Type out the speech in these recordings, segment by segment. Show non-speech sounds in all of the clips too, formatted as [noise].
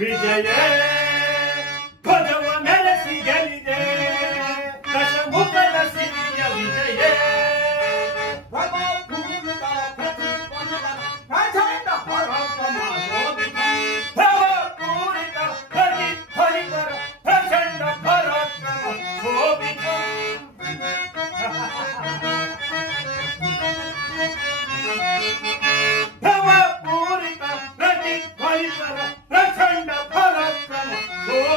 ವಿಜಯ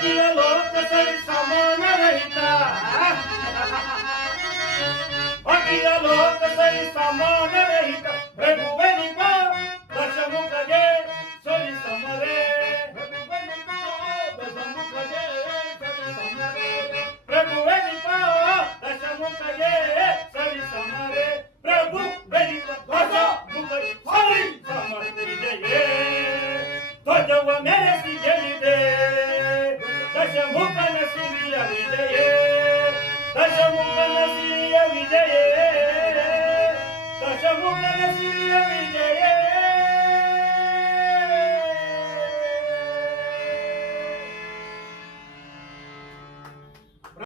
que é louca, essa [laughs] é sua mãe, eita Ó que é louca, essa é sua mãe, eita ಮುಖನ ಸಿರಿಯ ವಿಜಯ ದಶಮುಖನ ಸಿರಿಯ